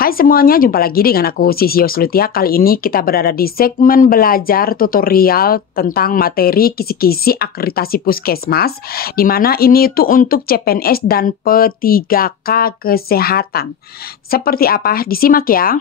Hai semuanya, jumpa lagi dengan aku Sisi Yoslutia. Kali ini kita berada di segmen belajar tutorial tentang materi kisi-kisi akreditasi puskesmas, di mana ini itu untuk CPNS dan P3K kesehatan. Seperti apa? Disimak ya.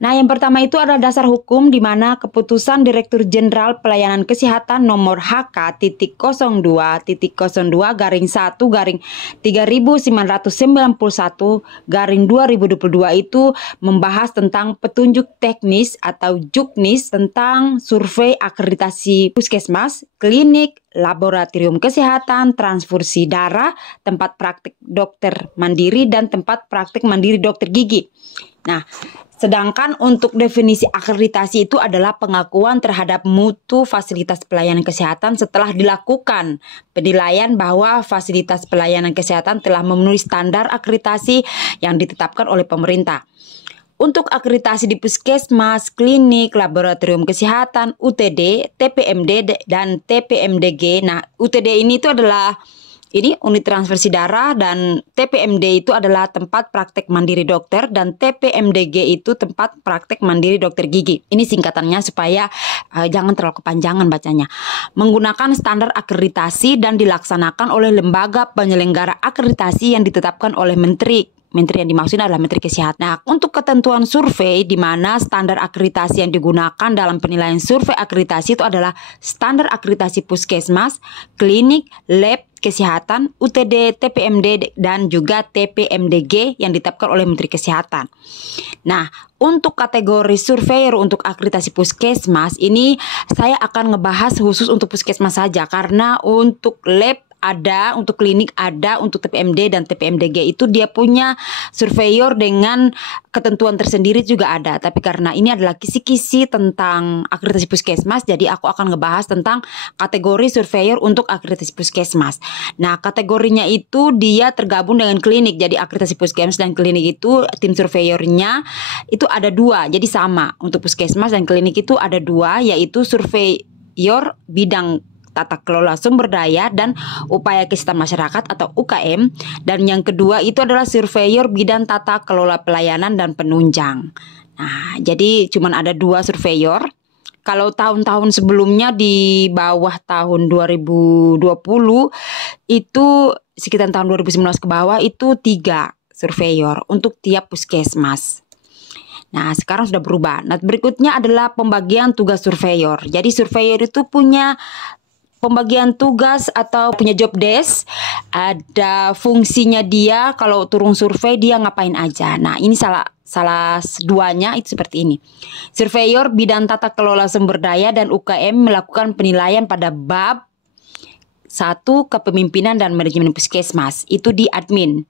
Nah, yang pertama itu adalah dasar hukum di mana keputusan Direktur Jenderal Pelayanan Kesehatan nomor HK.02.01-3991-2022 itu membahas tentang petunjuk teknis atau juknis tentang survei akreditasi puskesmas, klinik, laboratorium kesehatan, transfusi darah, tempat praktik dokter mandiri, dan tempat praktik mandiri dokter gigi. Nah, sedangkan untuk definisi akreditasi itu adalah pengakuan terhadap mutu fasilitas pelayanan kesehatan setelah dilakukan penilaian bahwa fasilitas pelayanan kesehatan telah memenuhi standar akreditasi yang ditetapkan oleh pemerintah. Untuk akreditasi di puskesmas, klinik, laboratorium kesehatan, UTD, TPMD, dan TPMDG. Nah, UTD ini itu adalah unit transfusi darah, dan TPMD itu adalah tempat praktek mandiri dokter, dan TPMDG itu tempat praktek mandiri dokter gigi. Ini singkatannya supaya jangan terlalu kepanjangan bacanya. Menggunakan standar akreditasi dan dilaksanakan oleh lembaga penyelenggara akreditasi yang ditetapkan oleh Menteri. Menteri yang dimaksud adalah Menteri Kesehatan. Nah, untuk ketentuan survei di mana standar akreditasi yang digunakan dalam penilaian survei akreditasi itu adalah standar akreditasi puskesmas, klinik, lab kesehatan, UTD, TPMD, dan juga TPMDG yang ditetapkan oleh Menteri Kesehatan. Nah, untuk kategori surveyor untuk akreditasi puskesmas ini saya akan ngebahas khusus untuk puskesmas saja, karena untuk lab ada, untuk klinik ada, untuk TPMD dan TPMDG itu dia punya surveyor dengan ketentuan tersendiri juga ada. Tapi karena ini adalah kisi-kisi tentang akreditasi puskesmas, jadi aku akan ngebahas tentang kategori surveyor untuk akreditasi puskesmas. Nah, kategorinya itu dia tergabung dengan klinik. Jadi akreditasi puskesmas dan klinik itu tim surveyornya itu ada dua. Jadi sama, untuk puskesmas dan klinik itu ada dua, yaitu surveyor bidang tata kelola sumber daya dan upaya kesehatan masyarakat atau UKM, dan yang kedua itu adalah surveyor bidang tata kelola pelayanan dan penunjang. Nah, jadi cuman ada dua surveyor. Kalau tahun-tahun sebelumnya di bawah tahun 2020 itu sekitar tahun 2019 ke bawah itu 3 surveyor untuk tiap puskesmas. Nah, sekarang sudah berubah. Nah, berikutnya adalah pembagian tugas surveyor. Jadi surveyor itu punya pembagian tugas atau punya job desk, ada fungsinya dia kalau turun survei dia ngapain aja. Nah, ini salah duanya itu seperti ini. Surveyor bidang tata kelola sumber daya dan UKM melakukan penilaian pada bab 1 kepemimpinan dan manajemen puskesmas, itu di admin.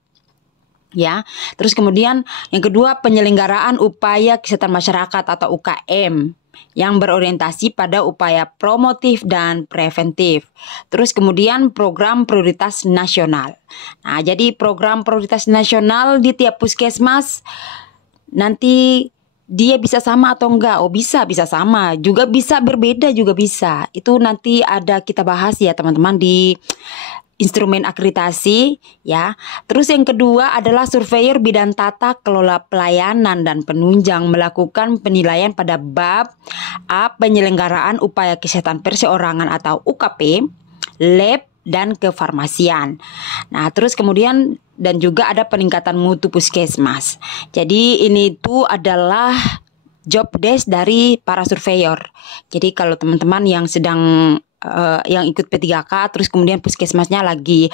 Ya, terus kemudian yang kedua penyelenggaraan upaya kesehatan masyarakat atau UKM yang berorientasi pada upaya promotif dan preventif. Terus kemudian program prioritas nasional. Nah, jadi program prioritas nasional di tiap puskesmas nanti dia bisa sama atau enggak? Oh, bisa sama, juga bisa berbeda juga bisa. Itu nanti ada kita bahas ya teman-teman di instrumen akreditasi ya. Terus yang kedua adalah surveyor bidang tata kelola pelayanan dan penunjang melakukan penilaian pada bab A penyelenggaraan upaya kesehatan perseorangan atau UKP, lab dan kefarmasian. Nah, terus kemudian dan juga ada peningkatan mutu puskesmas. Jadi ini tuh adalah job desk dari para surveyor. Jadi kalau teman-teman yang sedang yang ikut P3K terus kemudian puskesmasnya lagi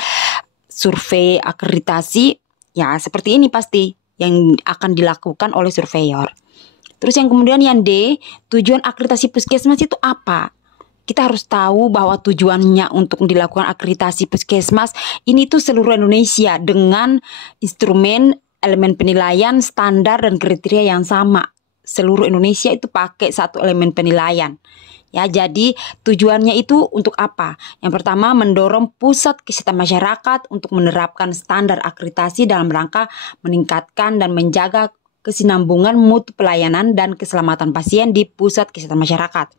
survei akreditasi, ya seperti ini pasti yang akan dilakukan oleh surveyor. Terus yang kemudian yang D, tujuan akreditasi puskesmas itu apa? Kita harus tahu bahwa tujuannya untuk dilakukan akreditasi puskesmas ini tuh seluruh Indonesia dengan instrumen elemen penilaian standar dan kriteria yang sama. Seluruh Indonesia itu pakai satu elemen penilaian. Ya, jadi tujuannya itu untuk apa? Yang pertama, mendorong pusat kesehatan masyarakat untuk menerapkan standar akreditasi dalam rangka meningkatkan dan menjaga kesinambungan mutu pelayanan dan keselamatan pasien di pusat kesehatan masyarakat.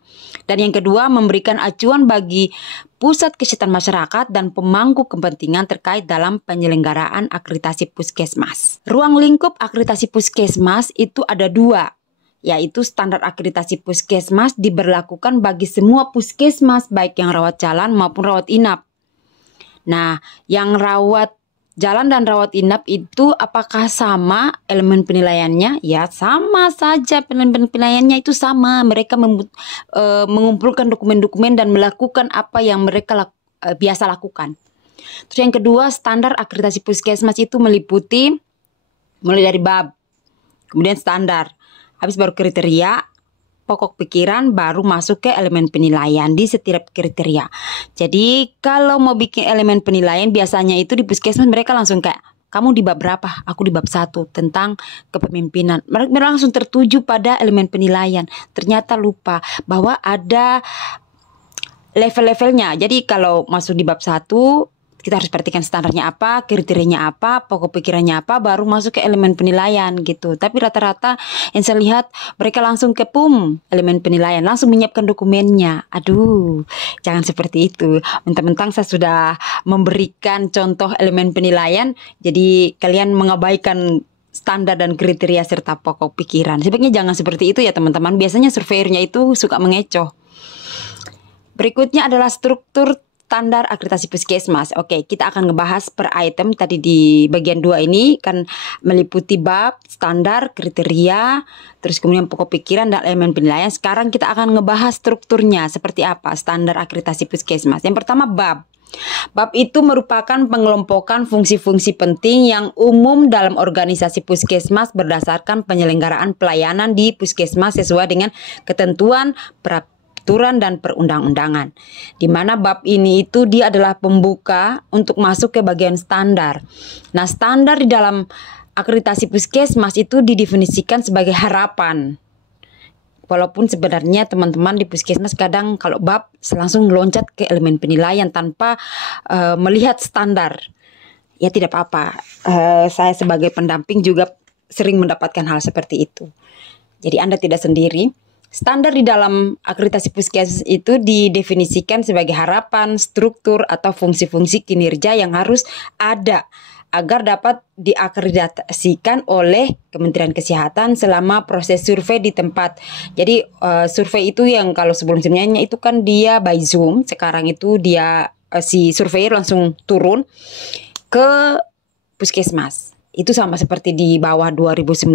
Dan yang kedua, memberikan acuan bagi pusat kesehatan masyarakat dan pemangku kepentingan terkait dalam penyelenggaraan akreditasi puskesmas. Ruang lingkup akreditasi puskesmas itu ada dua, yaitu standar akreditasi puskesmas diberlakukan bagi semua puskesmas, baik yang rawat jalan maupun rawat inap. Nah, yang rawat jalan dan rawat inap itu apakah sama elemen penilaiannya? Ya, sama saja, elemen penilaiannya itu sama. Mereka mengumpulkan dokumen-dokumen dan melakukan apa yang mereka biasa lakukan. Terus yang kedua, standar akreditasi puskesmas itu meliputi mulai dari bab, kemudian standar, habis baru kriteria, pokok pikiran, baru masuk ke elemen penilaian di setiap kriteria. Jadi kalau mau bikin elemen penilaian, biasanya itu di puskesmas mereka langsung kayak, kamu di bab berapa? Aku di bab 1 tentang kepemimpinan. Mereka langsung tertuju pada elemen penilaian. Ternyata lupa bahwa ada level-levelnya. Jadi kalau masuk di bab 1, kita harus perhatikan standarnya apa, kriterianya apa, pokok pikirannya apa, baru masuk ke elemen penilaian gitu. Tapi rata-rata yang saya lihat mereka langsung ke elemen penilaian, langsung menyiapkan dokumennya. Aduh, jangan seperti itu. Mentang-mentang saya sudah memberikan contoh elemen penilaian, jadi kalian mengabaikan standar dan kriteria serta pokok pikiran. Sebaiknya jangan seperti itu ya teman-teman. Biasanya surveyornya itu suka mengecoh. Berikutnya adalah struktur standar akreditasi puskesmas. Oke, kita akan ngebahas per item. Tadi di bagian 2 ini kan meliputi bab, standar, kriteria, terus kemudian pokok pikiran dan elemen penilaian. Sekarang kita akan ngebahas strukturnya seperti apa standar akreditasi puskesmas. Yang pertama bab. Bab itu merupakan pengelompokan fungsi-fungsi penting yang umum dalam organisasi puskesmas berdasarkan penyelenggaraan pelayanan di puskesmas sesuai dengan ketentuan peraturan dan perundang-undangan. Di mana bab ini itu dia adalah pembuka untuk masuk ke bagian standar. Nah, standar di dalam akreditasi puskesmas itu didefinisikan sebagai harapan. Walaupun sebenarnya teman-teman di puskesmas kadang kalau bab langsung loncat ke elemen penilaian tanpa melihat standar. Ya tidak apa-apa. Saya sebagai pendamping juga sering mendapatkan hal seperti itu. Jadi Anda tidak sendiri. Standar di dalam akreditasi puskesmas itu didefinisikan sebagai harapan, struktur, atau fungsi-fungsi kinerja yang harus ada agar dapat diakreditasikan oleh Kementerian Kesehatan selama proses survei di tempat. Jadi survei itu yang kalau sebelum-sebelumnya itu kan dia by Zoom, sekarang itu dia si surveyor langsung turun ke puskesmas. Itu sama seperti di bawah 2019,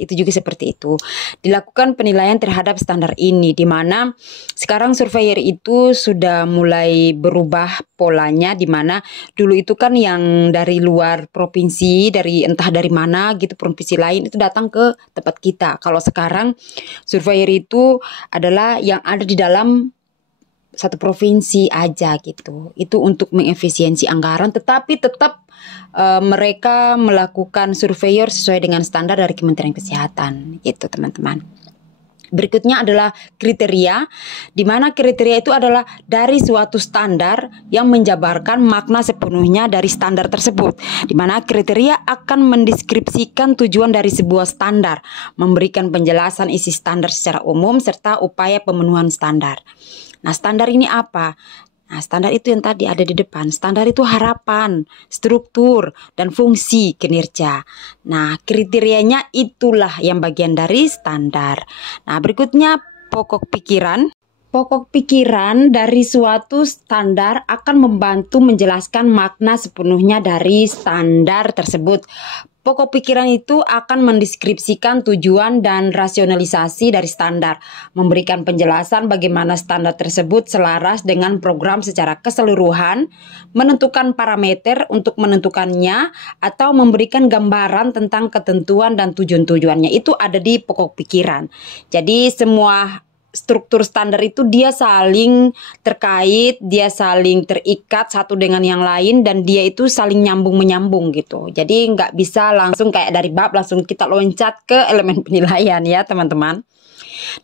itu juga seperti itu. Dilakukan penilaian terhadap standar ini, di mana sekarang surveyor itu sudah mulai berubah polanya, di mana dulu itu kan yang dari luar provinsi, dari entah dari mana gitu, provinsi lain itu datang ke tempat kita. Kalau sekarang surveyor itu adalah yang ada di dalam satu provinsi aja gitu. Itu untuk mengefisiensi anggaran, tetapi tetap mereka melakukan surveyor sesuai dengan standar dari Kementerian Kesehatan gitu teman-teman. Berikutnya adalah kriteria, di mana kriteria itu adalah dari suatu standar yang menjabarkan makna sepenuhnya dari standar tersebut, di mana kriteria akan mendeskripsikan tujuan dari sebuah standar, memberikan penjelasan isi standar secara umum serta upaya pemenuhan standar. Nah, standar ini apa? Nah, standar itu yang tadi ada di depan. Standar itu harapan, struktur, dan fungsi kinerja. Nah, kriterianya itulah yang bagian dari standar. Nah, berikutnya pokok pikiran. Pokok pikiran dari suatu standar akan membantu menjelaskan makna sepenuhnya dari standar tersebut. Pokok pikiran itu akan mendeskripsikan tujuan dan rasionalisasi dari standar, memberikan penjelasan bagaimana standar tersebut selaras dengan program secara keseluruhan, menentukan parameter untuk menentukannya, atau memberikan gambaran tentang ketentuan dan tujuan-tujuannya. Itu ada di pokok pikiran. Jadi semua struktur standar itu dia saling terkait, dia saling terikat satu dengan yang lain, dan dia itu saling nyambung-menyambung gitu. Jadi nggak bisa langsung kayak dari bab langsung kita loncat ke elemen penilaian ya teman-teman.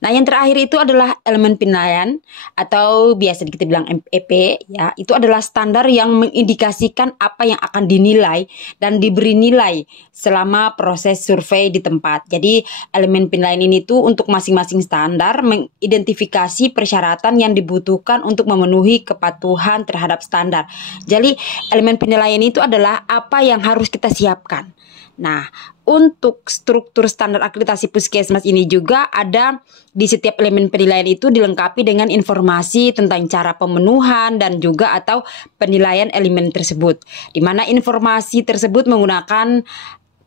Nah, yang terakhir itu adalah elemen penilaian atau biasa kita bilang MEP ya. Itu adalah standar yang mengindikasikan apa yang akan dinilai dan diberi nilai selama proses survei di tempat. Jadi, elemen penilaian ini tuh untuk masing-masing standar mengidentifikasi persyaratan yang dibutuhkan untuk memenuhi kepatuhan terhadap standar. Jadi, elemen penilaian itu adalah apa yang harus kita siapkan. Nah, untuk struktur standar akreditasi puskesmas ini juga ada di setiap elemen penilaian itu dilengkapi dengan informasi tentang cara pemenuhan dan juga atau penilaian elemen tersebut. Di mana informasi tersebut menggunakan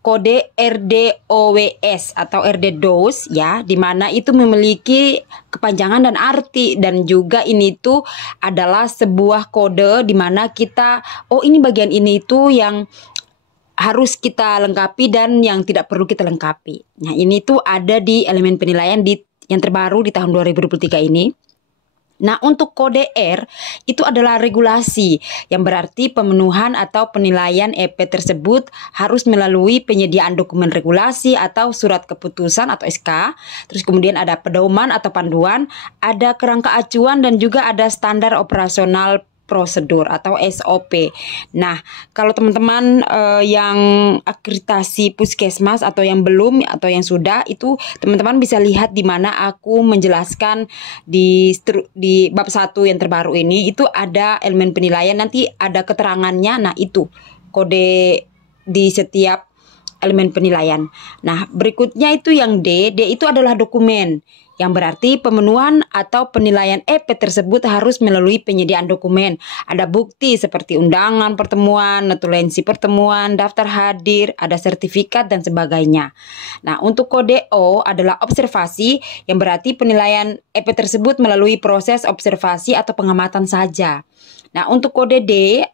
kode RDOWS atau RDDOWS ya, di mana itu memiliki kepanjangan dan arti, dan juga ini tuh adalah sebuah kode di mana kita ini bagian ini itu yang harus kita lengkapi dan yang tidak perlu kita lengkapi. Nah, ini tuh ada di elemen penilaian yang terbaru di tahun 2023 ini. Nah, untuk kode R itu adalah regulasi, yang berarti pemenuhan atau penilaian EP tersebut harus melalui penyediaan dokumen regulasi atau surat keputusan atau SK. Terus kemudian ada pedoman atau panduan, ada kerangka acuan, dan juga ada standar operasional prosedur atau SOP. Nah, kalau teman-teman yang akreditasi puskesmas atau yang belum atau yang sudah, itu teman-teman bisa lihat di mana aku menjelaskan di bab 1 yang terbaru ini, itu ada elemen penilaian, nanti ada keterangannya. Nah, itu kode di setiap elemen penilaian. Nah, berikutnya itu yang D itu adalah dokumen, yang berarti pemenuhan atau penilaian EP tersebut harus melalui penyediaan dokumen. Ada bukti seperti undangan pertemuan, notulensi pertemuan, daftar hadir, ada sertifikat dan sebagainya. Nah, untuk kode O adalah observasi, yang berarti penilaian EP tersebut melalui proses observasi atau pengamatan saja. Nah, untuk kode D,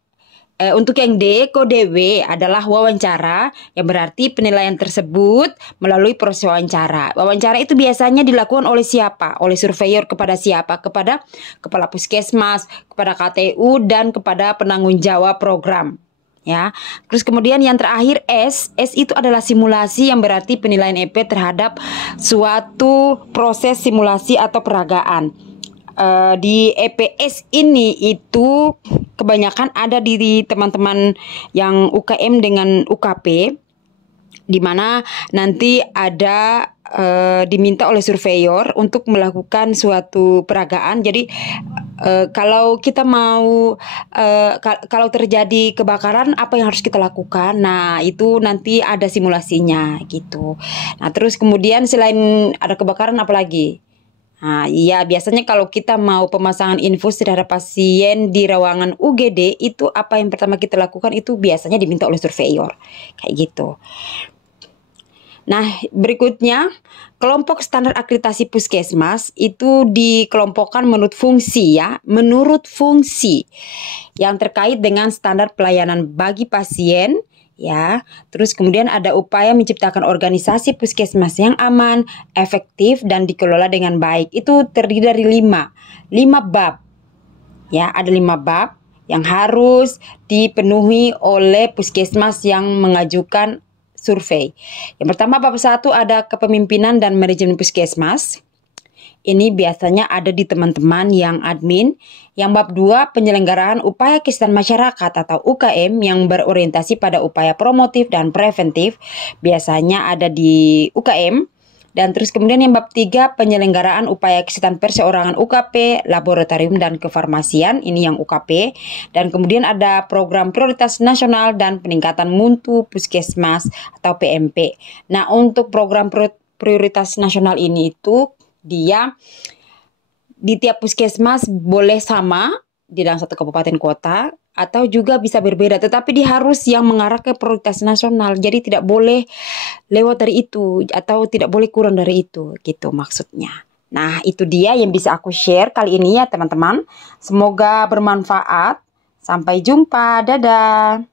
untuk yang D, kode W adalah wawancara, yang berarti penilaian tersebut melalui proses wawancara. Wawancara itu biasanya dilakukan oleh siapa? Oleh surveyor kepada siapa? Kepada kepala puskesmas, kepada KTU, dan kepada penanggung jawab program. Ya, terus kemudian yang terakhir S itu adalah simulasi, yang berarti penilaian EP terhadap suatu proses simulasi atau peragaan. Di EPS ini itu kebanyakan ada di teman-teman yang UKM dengan UKP, di mana nanti ada diminta oleh surveyor untuk melakukan suatu peragaan. Jadi kalau kita mau kalau terjadi kebakaran, apa yang harus kita lakukan? Nah, itu nanti ada simulasinya gitu. Nah, terus kemudian selain ada kebakaran, apa lagi? Nah, iya, biasanya kalau kita mau pemasangan infus terhadap pasien di ruangan UGD, itu apa yang pertama kita lakukan, itu biasanya diminta oleh surveyor. Kayak gitu. Nah, berikutnya, kelompok standar akreditasi puskesmas itu dikelompokkan menurut fungsi ya, menurut fungsi yang terkait dengan standar pelayanan bagi pasien. Ya, terus kemudian ada upaya menciptakan organisasi puskesmas yang aman, efektif, dan dikelola dengan baik. Itu terdiri dari 5 bab. Ya, ada 5 bab yang harus dipenuhi oleh puskesmas yang mengajukan survei. Yang pertama, bab 1 ada kepemimpinan dan manajemen puskesmas. Ini biasanya ada di teman-teman yang admin. Yang bab 2, penyelenggaraan upaya kesehatan masyarakat atau UKM yang berorientasi pada upaya promotif dan preventif. Biasanya ada di UKM. Dan terus kemudian yang bab 3, penyelenggaraan upaya kesehatan perseorangan UKP, laboratorium dan kefarmasian. Ini yang UKP. Dan kemudian ada program prioritas nasional dan peningkatan mutu puskesmas atau PMP. Nah, untuk program prioritas nasional ini itu dia di tiap puskesmas boleh sama di dalam satu kabupaten kota, atau juga bisa berbeda, tetapi dia harus yang mengarah ke prioritas nasional. Jadi tidak boleh lewat dari itu atau tidak boleh kurang dari itu, gitu maksudnya. Nah, itu dia yang bisa aku share kali ini ya teman-teman. Semoga bermanfaat. Sampai jumpa, dadah.